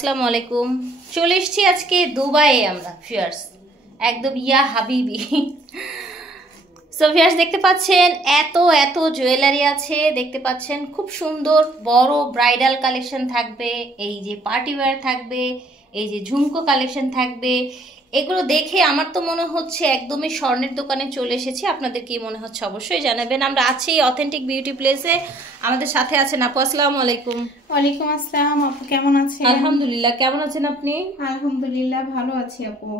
আসসালামু আলাইকুম। চলে এসেছি আজকে দুবাইয়ে আমরা ফিয়ার্স, একদম ইয়া হাবিবি। সো ফিয়ার্স দেখতে পাচ্ছেন এত এত জুয়েলারি আছে, দেখতে পাচ্ছেন খুব সুন্দর বড় ব্রাইডাল কালেকশন থাকবে, এই যে পার্টি ওয়্যার থাকবে, এই যে ঝুমকো কালেকশন থাকবে। এগুলো দেখে আমার তো মনে হচ্ছে একদমই স্বর্ণের দোকানে চলে এসেছি। আপনাদের কি মনে হচ্ছে অবশ্যই জানাবেন। আমরা আছি অথেন্টিক বিউটি প্লেসে, আমাদের সাথে আছেন আপু। আসসালামু আলাইকুম। ওয়ালাইকুম আসসালাম আপু, কেমন আছেন? আলহামদুলিল্লাহ, কেমন আছেন আপনি? আলহামদুলিল্লাহ ভালো আছি আপু।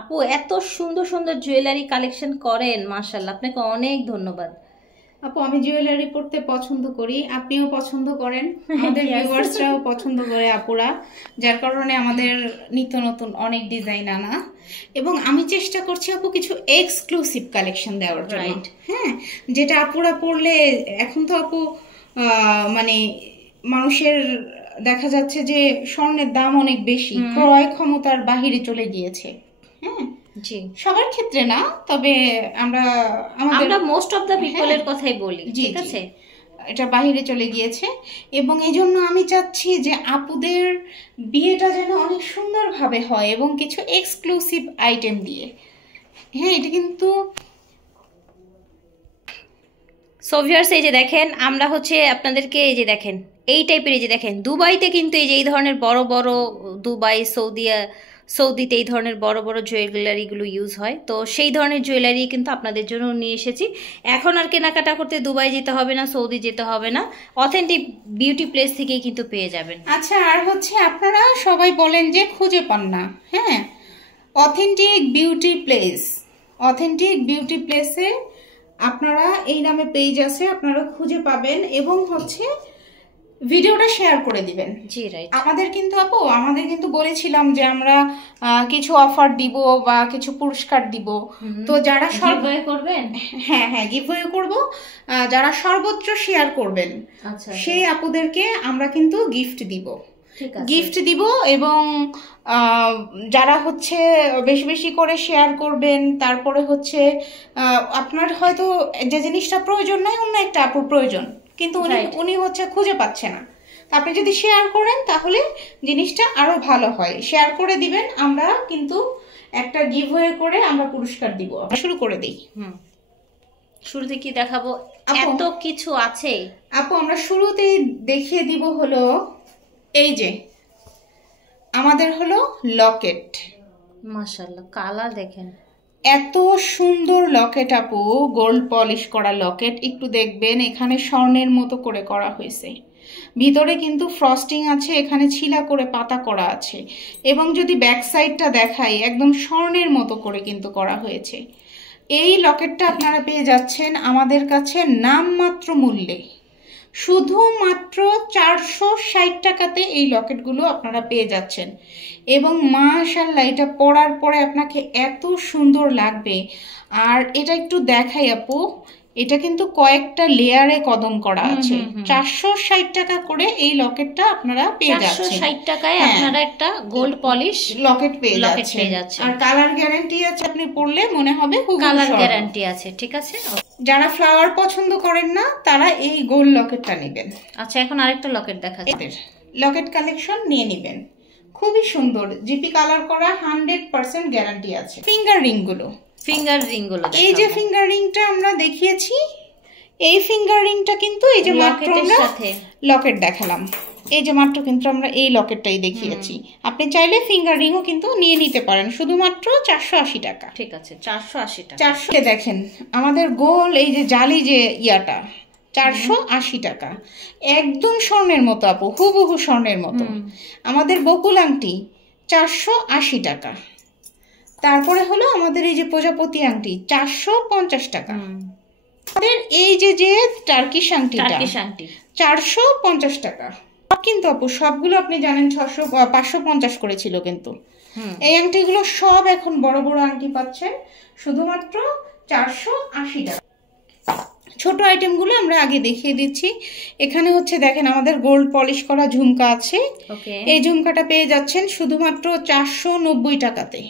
আপু এত সুন্দর সুন্দর জুয়েলারি কালেকশন করেন, মাশাআল্লাহ, আপনাকে অনেক ধন্যবাদ। আপু আমি জুয়েলারি পরতে পছন্দ করি, আপনিও পছন্দ করেন, আমাদের ভিউয়ার্সরাও পছন্দ করে আপুরা, যার কারণে আমাদের নিত্য নতুন অনেক ডিজাইন আনা, এবং আমি চেষ্টা করছি আপু কিছু এক্সক্লুসিভ কালেকশন দেওয়ার জন্য। হ্যাঁ, যেটা আপুরা পরলে এখন তো আপু মানে মানুষের দেখা যাচ্ছে যে স্বর্ণের দাম অনেক বেশি, ক্রয় ক্ষমতার বাহিরে চলে গিয়েছে। হ্যাঁ জি, সবার ক্ষেত্রে না, তবে আমরা মোস্ট অফ দা পিপলের কথাই বলি, ঠিক আছে, এটা বাহিরে চলে গিয়েছে। এবং এই জন্য আমি চাচ্ছি যে আপুদের বিয়েটা যেন অনেক সুন্দরভাবে হয় এবং কিছু এক্সক্লুসিভ আইটেম দিয়ে। হ্যাঁ, এটা কিন্তু সো ভিউয়ার্স এই যে দেখেন, আমরা হচ্ছে আপনাদেরকে এই যে দেখেন এই টাইপের, এই যে দেখেন দুবাইতে কিন্তু এই যে এই ধরনের বড় বড়, দুবাই সৌদিতে এই ধরনের বড় বড় জুয়েলারিগুলো ইউজ হয়। তো সেই ধরনের জুয়েলারি কিন্তু আপনাদের জন্য নিয়ে এসেছি। এখন আর কেনাকাটা করতে দুবাই যেতে হবে না, সৌদি যেতে হবে না, অথেন্টিক বিউটি প্লেস থেকেই কিন্তু পেয়ে যাবেন। আচ্ছা, আর হচ্ছে আপনারা সবাই বলেন যে খুঁজে পান না। হ্যাঁ, অথেন্টিক বিউটি প্লেসে আপনারা এই নামে পেজ আছে, আপনারা খুঁজে পাবেন এবং হচ্ছে ভিডিওটা শেয়ার করে দিবেন। জি রাইট। আমাদের কিন্তু বলেছিলাম যে আমরা কিছু অফার দিব বা কিছু পুরস্কার দিব। তো যারা গিভওয়ে করবেন, হ্যাঁ গিভওয়ে করব, যারা সর্বোচ্চ শেয়ার করবেন সেই আপুদেরকে আমরা কিন্তু গিফট দিব। এবং যারা হচ্ছে বেশি বেশি করে শেয়ার করবেন, তারপরে হচ্ছে আপনার হয়তো যে জিনিসটা প্রয়োজন নয়, অন্য একটা আপুর প্রয়োজন, কিন্তু উনি হচ্ছে খুঁজে পাচ্ছে না। আপনি যদি শেয়ার করেন তাহলে জিনিসটা আরো ভালো হয়। শেয়ার করে দিবেন, আমরা কিন্তু একটা গিভওয়ে করে আমরা পুরস্কার দিব। শুরু করে দেই। শুরুতে কি দেখাবো? এত কিছু আছে আপু, আমরা শুরুতেই দেখিয়ে দিব হলো এই যে আমাদের হলো লকেট। মাশাআল্লাহ, কালার দেখেন, এত সুন্দর লকেট আপু, গোল্ড পলিশ করা লকেট। একটু দেখবেন এখানে স্বর্ণের মতো করে করা হয়েছে, ভিতরে কিন্তু ফ্রস্টিং আছে, এখানে ছিলা করে পাতা করা আছে, এবং যদি ব্যাক সাইডটা দেখাই একদম স্বর্ণের মতো করে কিন্তু করা হয়েছে। এই লকেটটা আপনারা পেয়ে যাচ্ছেন আমাদের কাছে নামমাত্র মূল্যে, শুধুমাত্র 460 টাকাতে এই লকেটগুলো আপনারা পেয়ে যাচ্ছেন। এবং মাশাআল্লাহ, এটা পরার পরে আপনাকে এত সুন্দর লাগবে। আর এটা একটু দেখাই আপু, এটা কিন্তু কয়েকটা লেয়ারে কদম করা আছে। 460 টাকা করে এই লকেটটা আপনারা পেয়ে যাচ্ছেন। 460 টাকায় আপনারা একটা গোল্ড পলিশ লকেট পেয়ে যাচ্ছেন। আর কালার গ্যারান্টি আছে, আপনি পরলে মনে হবে কালার গ্যারান্টি আছে, ঠিক আছে। যারা ফ্লাওয়ার পছন্দ করেন না তারা এই গোল্ড লকেটটা নেবেন। আচ্ছা, এখন আরেকটা লকেট দেখাচ্ছি, লকেট কালেকশন নিয়ে নেবেন, খুবই সুন্দর, জিপি কালার করা, 100% গ্যারান্টি আছে। ফিঙ্গার রিংগুলো এই যে ফিঙ্গার রিংটা আমরা দেখিয়েছি, এই ফিঙ্গার রিংটা কিন্তু এই যে মাত্র আমরা লকেট দেখালাম, এই যে মাত্র কিন্তু আমরা এই লকেটটাই দেখিয়েছি। আপনি চাইলে ফিঙ্গার রিংও কিন্তু নিয়ে নিতে পারেন, শুধুমাত্র 480 টাকা। ঠিক আছে, 480 টাকা। 400 দেখেন আমাদের গোল এই যে জালি যে ইয়াটা 480 টাকা, একদম স্বর্ণের মতো আপু, হুবহু স্বর্ণের মতো। আমাদের বকুল আংটি 480 টাকা। তারপরে হলো আমাদের এই যে প্রজাপতি আংটি 450 টাকা। আমাদের এই যে টার্কিশ আংটিটা 450 টাকা। কিন্তু আপু সবগুলো আপনি জানেন 550 করেছিল, কিন্তু এই আংটিগুলো সব এখন বড় বড় আংটি পাচ্ছেন শুধুমাত্র 480 টাকা। ছোট আইটেমগুলো আমরা আগে দেখিয়ে দিচ্ছি। এখানে হচ্ছে দেখেন আমাদের গোল্ড পলিশ করা ঝুমকা আছে, এই ঝুমকাটা পেয়ে যাচ্ছেন শুধুমাত্র 490 টাকাতে।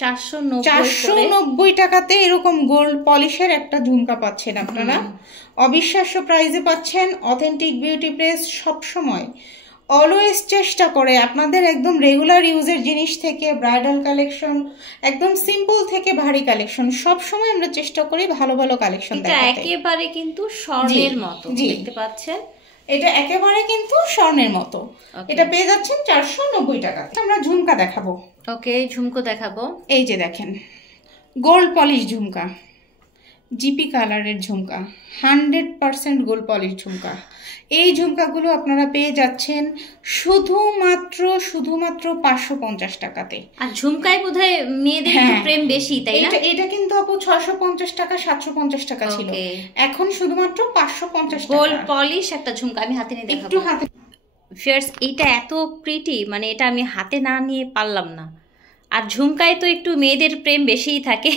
490 টাকাতে এরকম গোল্ড পলিশের একটা ঝুমকা পাচ্ছেন আপনারা, অবিশ্বাস্য প্রাইসে পাচ্ছেন। অথেন্টিক বিউটি প্লেস সবসময় অলওয়েজ চেষ্টা করে আপনাদের একদম রেগুলার ইউজের জিনিস থেকে ব্রাইডাল কালেকশন, একদম সিম্পল থেকে ভারী কালেকশন, সব সময় আমরা চেষ্টা করি ভালো ভালো কালেকশন দেখাতে। এটা একেবারে কিন্তু স্বর্ণের মতো দেখতে পাচ্ছেন, এটা একেবারে কিন্তু স্বর্ণের মতো। এটা পেয়ে যাচ্ছেন 490 টাকাতে। আমরা ঝুমকা দেখাবো। ওকে, ঝুমকো দেখাবো। এই যে দেখেন গোল্ড পলিশ ঝুমকা, জিপি কালারের ঝুমকা, 100% গোল্ড পলিশ ঝুমকা। এই ঝুমকাগুলো আপনারা পেয়ে যাচ্ছেন শুধুমাত্র 550 টাকাতে। আর ঝুমকায় বোধহয় মেয়েদের একটু প্রেম বেশি, তাই না? এটা কিন্তু আপু 650 টাকা 750 টাকা ছিল, এখন শুধুমাত্র 550 টাকা। গোল্ড পলিশ একটা ঝুমকা, আমি হাতে নিয়ে দেখাবো একটু হাতে। ফিয়ার্স, এটা এত প্রিটি, মানে এটা আমি হাতে না নিয়ে পারলাম না। আর ঝুমকায় তো একটু মেয়েদের প্রেম বেশিই থাকে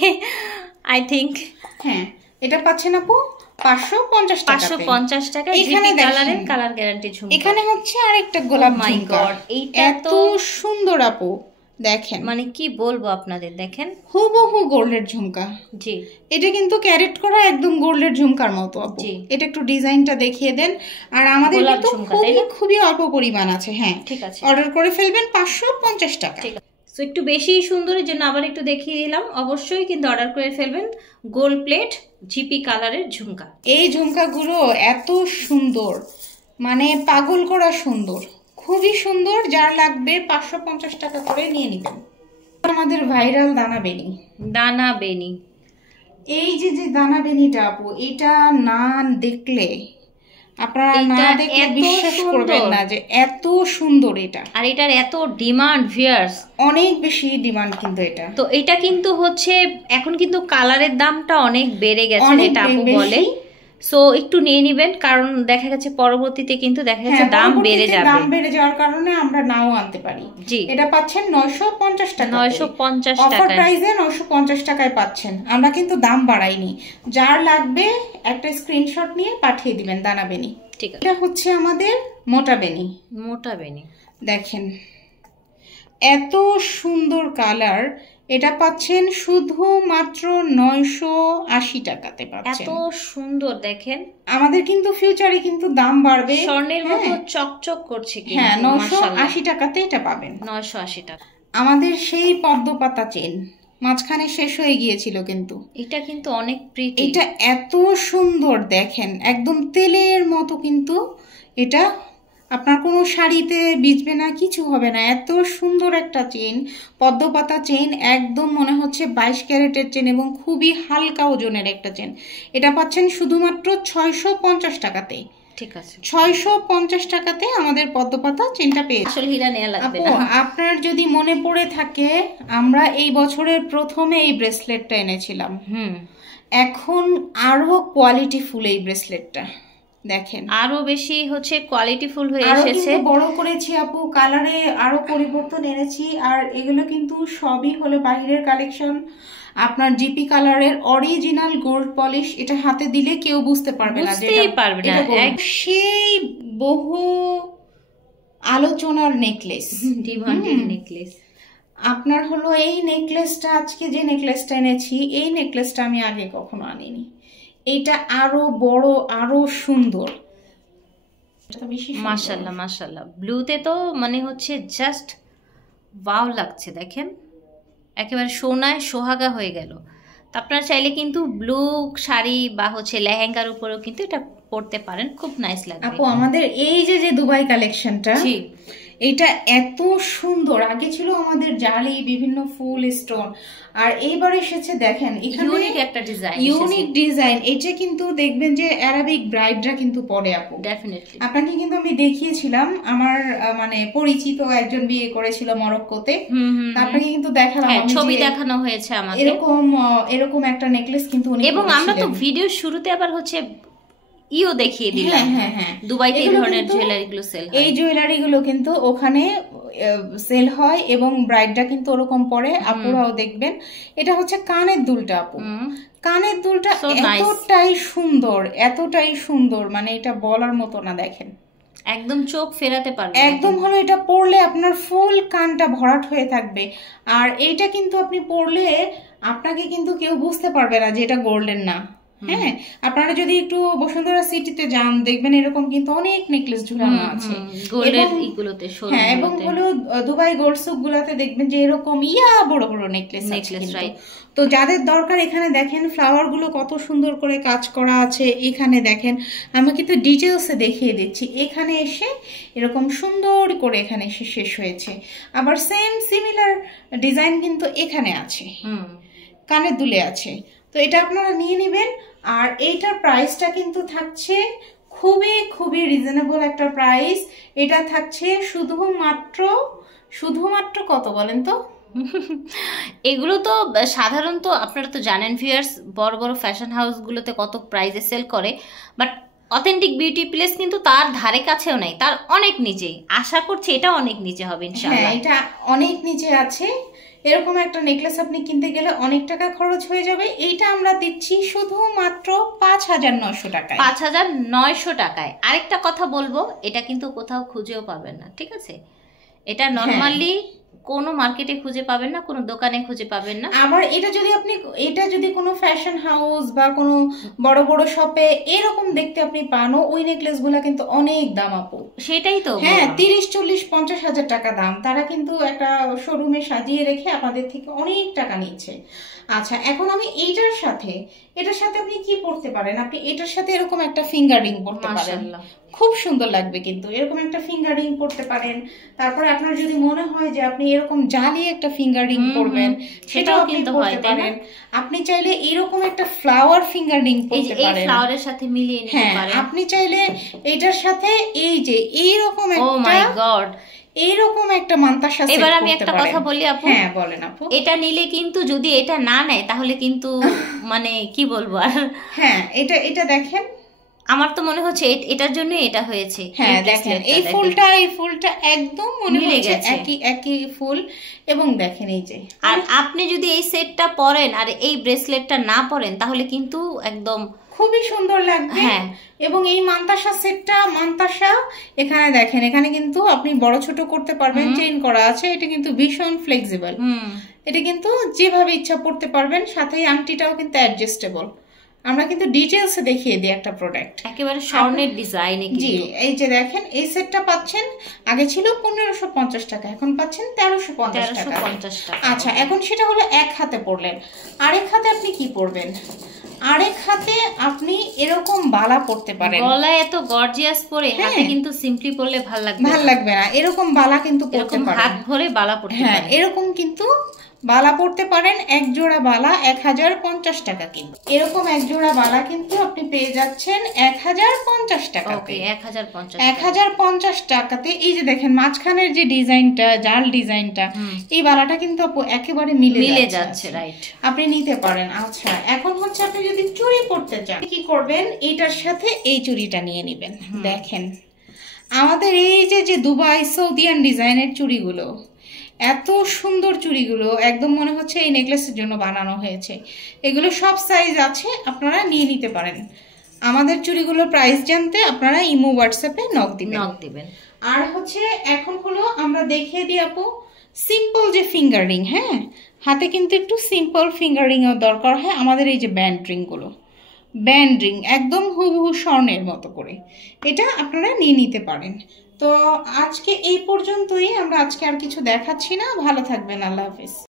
আই থিংক। হ্যাঁ, এটা পাচ্ছেন আপু 550 টাকা। এখানে কালারের কালার গ্যারান্টি ঝুমকা। এখানে হচ্ছে আরেকটা গোলাপ ঝুমকা। এইটা এত সুন্দর আপু, দেখেন মানে কি বলবো আপনাদের, দেখেন হুবহু গোল্ডের ঝুমকা। জি, এটা কিন্তু ক্যারেট করা একদম গোল্ডের ঝুমকার মতো আপু। এটা একটু ডিজাইনটা দেখিয়ে দেন। আর আমাদের কিন্তু খুবই অল্প পরিমাণ আছে। হ্যাঁ ঠিক আছে, অর্ডার করে ফেলবেন 550 টাকা। ঠিক আছে, সো একটু বেশি সুন্দরের জন্য আবার একটু দেখিয়ে দিলাম। অবশ্যই কিন্তু অর্ডার করে ফেলবেন গোল্ড প্লেট জিপি কালারের ঝুমকা। এই ঝুমকাগুলো এত সুন্দর, মানে পাগল করা সুন্দর, খুবই সুন্দর। যার লাগবে 550 টাকা করে নিয়ে নেবেন। আমাদের ভাইরাল দানা বেনি। দানা বেনি, এই যে দানা বেনিটা আপু, এটা না দেখলে আপনারা না দেখলে বিশ্বাস করবেন না যে এত সুন্দর এটা। আর এটার এত ডিমান্ড ভিউয়ার্স, অনেক বেশি ডিমান্ড কিন্তু এটা। তো এটা কিন্তু হচ্ছে এখন কিন্তু কালারের দামটা অনেক বেড়ে গেছে, এটা আপু বলে। সো একটু নিয়ে নেবেন, কারণ দেখা গেছে পরবর্তীতে কিন্তু দেখা যাচ্ছে দাম বেড়ে যাবে। দাম বেড়ে যাওয়ার কারণে আমরা নাও আনতে পারি। জি, এটা পাচ্ছেন 950 টাকা। 950 টাকা অফার প্রাইসে 950 টাকায় পাচ্ছেন। আমরা কিন্তু দাম বাড়াইনি। যার লাগবে একটা স্ক্রিনশট নিয়ে পাঠিয়ে দিবেন দানা বেনি। ঠিক আছে, এটা হচ্ছে আমাদের মোটা বেনি। মোটা বেনি দেখেন এত সুন্দর কালার। এটা পাচ্ছেন শুধুমাত্র 980 টাকাতে পাচ্ছেন। এত সুন্দর দেখেন। আমাদের কিন্তু ফিউচারে কিন্তু দাম বাড়বে, স্বর্ণের মতো চকচক করছে কিন্তু। হ্যাঁ, 980 টাকাতে এটা পাবেন। 980 টাকা। আমাদের সেই পদ্মপাতা চেন মাঝখানে শেষ হয়ে গিয়েছিল, কিন্তু এটা কিন্তু অনেক প্রিটি। এটা এত সুন্দর দেখেন, একদম তেলের মতো। কিন্তু এটা আপনার কোনো শাড়িতে ভিজবে না, কিছু হবে না। এত সুন্দর একটা চেন, পদ্মপাতা চেন, একদম মনে হচ্ছে 22 ক্যারেটের চেন এবং খুবই হালকা ওজনের একটা চেন। এটা পাচ্ছেন শুধুমাত্র 650 টাকাতে। ঠিক আছে, 650 টাকাতে আমাদের পদ্মপাতা চেনটা পেয়ে। আসল হীরা নেওয়া লাগবে না। আপনার যদি মনে পড়ে থাকে, আমরা এই বছরের প্রথমে এই ব্রেসলেটটা এনেছিলাম। এখন আরো কোয়ালিটিফুল এই ব্রেসলেটটা দেখেন, আরো বেশি হচ্ছে কোয়ালিটিফুল হয়ে এসেছে। বড় করেছি আপু, কালারে আরো পরিবর্তন এনেছি। আর এগুলো কিন্তু সবই হলো বাইরের কালেকশন। আপনার জিপি কালারের অরিজিনাল গোল্ড পলিশ। এটা হাতে দিলে কেউ বুঝতে পারবে না যে এটা সেই বহু আলোচনার নেকলেস, ডিমান্ডেড নেকলেস। আপনার হলো এই নেকলেসটা, আজকে যে নেকলেসটা এনেছি, এই নেকলেসটা আমি আগে কখনো আনিনি। এটা আরো বড়, আরো সুন্দর। মাশাআল্লাহ মাশাআল্লাহ, ব্লুতে তো মানে হচ্ছে জাস্ট ওয়াও লাগছে। দেখেন একেবারে সোনায় সোহাগা হয়ে গেল। তো আপনারা চাইলে কিন্তু ব্লু শাড়ি বা হচ্ছে লেহেঙ্গার উপরেও কিন্তু এটা পরতে পারেন, খুব নাইস লাগবে। আপু আমাদের এই যে দুবাই কালেকশনটা, এটা এত সুন্দর। আগে ছিল আমাদের জালি, বিভিন্ন ফুল স্টোন, আর এইবার এসেছে দেখেন এখানে ইউনিক একটা ডিজাইন, ইউনিক ডিজাইন। এটা কিন্তু দেখবেন যে অ্যারাবিক ব্রাইডরা কিন্তু পরে আপু। ডেফিনেটলি আপনাকে কিন্তু আমি দেখিয়েছিলাম, আমার মানে পরিচিত একজন বিয়ে করেছিল মরক্কোতে, আপনাকে কিন্তু দেখালাম, ছবি দেখানো হয়েছে আমাকে। এরকম একটা নেকলেস কিন্তু উনি, এবং আমরা তো ভিডিও শুরুতে আবার হচ্ছে ইও দেখিয়ে দিলাম। হ্যাঁ, দুবাইতে এই ধরনের জুয়েলারিগুলো সেল হয়। এই জুয়েলারিগুলো কিন্তু ওখানে সেল হয় এবং ব্রাইডরা কিন্তু ওরকম পরে, আপুরাও দেখবেন। এটা হচ্ছে কানের দুলটা আপু। কানের দুলটা এতটাই সুন্দর, মানে এটা বলার মতো না। দেখেন একদম চোখ ফেরাতে পারবে, একদম হলো। এটা পরলে আপনার ফুল কানটা ভরাট হয়ে থাকবে। আর এইটা কিন্তু আপনি পরলে আপনাকে কিন্তু কেউ বুঝতে পারবে না যে এটা গোল্ডেন না। হ্যাঁ, আপনারা যদি একটু বসুন্ধরা সিটিতে যান দেখবেন এরকম কিন্তু অনেক নেকলেস ঝুলানো আছে গোল্ডের ইগুলোতে, হ্যাঁ, এবং হলো দুবাই গোল্ড সুক গুলাতে দেখবেন যে এরকম বড় বড় নেকলেস রাইট। তো যাদের দরকার এখানে দেখেন ফ্লাওয়ার গুলো কত সুন্দর করে কাজ করা আছে। এখানে দেখেন আমি কিন্তু ডিটেলসে দেখিয়ে দিচ্ছি, এখানে এসে এরকম সুন্দর করে এখানে এসে শেষ হয়েছে। আবার সেম সিমিলার ডিজাইন কিন্তু এখানে আছে, কানের দুলে আছে। তো এটা আপনারা নিয়ে নেবেন। আর এইটার প্রাইসটা কিন্তু থাকছে খুবই খুবই রিজনেবল একটা প্রাইস। এটা থাকছে শুধুমাত্র কত বলেন তো? এগুলো তো সাধারণত আপনারা তো জানেন ভিউয়ার্স, বড় বড় ফ্যাশন হাউসগুলোতে কত প্রাইসে সেল করে, বাট অথেন্টিক বিউটি প্লেস কিন্তু তার ধারে কাছেও নাই, তার অনেক নিচেই। আশা করছি এটা অনেক নিচে হবে ইনশাআল্লাহ। হ্যাঁ, এটা অনেক নিচে আছে। এরকম একটা নেকলেস আপনি কিনতে গেলে অনেক টাকা খরচ হয়ে যাবে। এইটা আমরা দিচ্ছি শুধুমাত্র 5,900 টাকায়। 5,900 টাকায়। আরেকটা কথা বলবো, এটা কিন্তু কোথাও খুঁজেও পাবেন না, ঠিক আছে? এটা নরমালি কোনো মার্কেটে খুঁজে পাবেন না, কোনো দোকানে খুঁজে পাবেন না। আবার এটা যদি কোনো ফ্যাশন হাউস বা কোনো বড় বড় শপে এরকম দেখতে আপনি পানো, ওই নেকলেস গুলা কিন্তু অনেক দাম আপু। সেটাই তো, হ্যাঁ, 30, 40, 50 হাজার টাকা দাম। তারা কিন্তু একটা শোরুমে সাজিয়ে রেখে আপনাদের থেকে অনেক টাকা নিচ্ছে। আচ্ছা, এখন আমি এটার সাথে আপনি কি পড়তে পারেন? আপনি এটার সাথে এরকম একটা ফিঙ্গার রিং পড়তে পারেন, খুব সুন্দর লাগবে কিন্তু। এরকম একটা ফিঙ্গার রিং পড়তে পারেন। তারপরে আপনার যদি মনে হয় যে আপনি এরকম জালি একটা ফিঙ্গার রিং পরবেন, সেটাও কিন্তু পড়তে পারেন। আপনি চাইলে এরকম একটা ফ্লাওয়ার ফিঙ্গার রিং পরতে পারেন, এই ফ্লাওয়ারের সাথে মিলিয়ে নিতে পারেন। আপনি চাইলে এটার সাথে এই যে এইরকম একটা, ও মাই গড, এইরকম একটা মান্তাসা সেট করতে পারেন। এবার আমি একটা কথা বলি আপু। হ্যাঁ, বলেন আপু। এটা নিলে কিন্তু যদি এটা না নেয় তাহলে কিন্তু মানে কি বলবো আর। হ্যাঁ, এটা দেখেন, আমার তো মনে হচ্ছে এটার জন্য এটা হয়েছে। হ্যাঁ, দেখেন এই ফুলটা একদম মনে হচ্ছে একই ফুল। এবং দেখেন এই যে, আর আপনি যদি এই সেটটা পরেন আর এই ব্রেসলেটটা না পরেন তাহলে কিন্তু একদম খুবই সুন্দর লাগবে। হ্যাঁ, এবং এই মান্তাসা এখানে দেখেন, এখানে কিন্তু আপনি বড় ছোট করতে পারবেন, চেইন করা আছে। এটা কিন্তু ভীষণ ফ্লেক্সিবল, এটা কিন্তু যেভাবে ইচ্ছা পড়তে পারবেন। সাথে আংটিটাও কিন্তু অ্যাডজাস্টেবল। আমরা কিন্তু ডিটেইলসে দেখিয়ে দিই একটা প্রোডাক্ট, একেবারে স্বর্ণের ডিজাইনে। জি, এই যে দেখেন এই সেটটা পাচ্ছেন, আগে ছিল 1550 টাকা, এখন পাচ্ছেন 1350 টাকা। আচ্ছা, এখন সেটা হলো এক হাতে পড়লেন। আরেক হাতে আপনি কি পরবেন? আরেক হাতে আপনি এরকম বালা পড়তে পারেন। গলায় এত গর্জিয়াস পরে হাতে কিন্তু সিম্পলি পরলে ভালো লাগবে না। এরকম বালা কিন্তু পরতে পারেন, হাত ভরে বালা পড়তে পারেন। এরকম কিন্তু বালা পড়তে পারেন। এক জোড়া বালা 1050 টাকা। কিন্তু এরকম এক জোড়া বালা কিন্তু আপনি পেয়ে যাচ্ছেন 1050 টাকা। ওকে, 1050 টাকাতে। এই যে দেখেন মাঝখানের যে ডিজাইনটা, জাল ডিজাইনটা, এই বালাটা কিন্তু আপু একেবারে মিলে যাচ্ছে। রাইট, আপনি নিতে পারেন। আচ্ছা, এখন হচ্ছে আপনি যদি চুড়ি পরতে চান কি করবেন? এইটার সাথে এই চুড়িটা নিয়ে নেবেন। দেখেন আমাদের এই যে দুবাই সৌদিয়ান ডিজাইনের চুড়িগুলো, এত সুন্দর চুড়িগুলো, একদম মনে হচ্ছে এই নেকলেসের জন্য বানানো হয়েছে। এগুলো সব সাইজ আছে, আপনারা নিয়ে নিতে পারেন। আমাদের চুড়িগুলোর প্রাইস জানতে আপনারা ইমো হোয়াটসঅ্যাপে নক দিবেন। আর হচ্ছে এখন হলো আমরা দেখিয়ে দিই আপু সিম্পল যে ফিঙ্গার রিং। হ্যাঁ, হাতে কিন্তু একটু সিম্পল ফিঙ্গার রিং এর দরকার হয়। আমাদের এই যে ব্যান্ড রিং একদম হুবহু স্বর্ণের মতো করে, এটা আপনারা নিয়ে নিতে পারেন। তো আজকে এই পর্যন্তই। আমরা আজকে আর কিছু দেখাচ্ছি না। ভালো থাকবেন, আল্লাহ হাফেজ।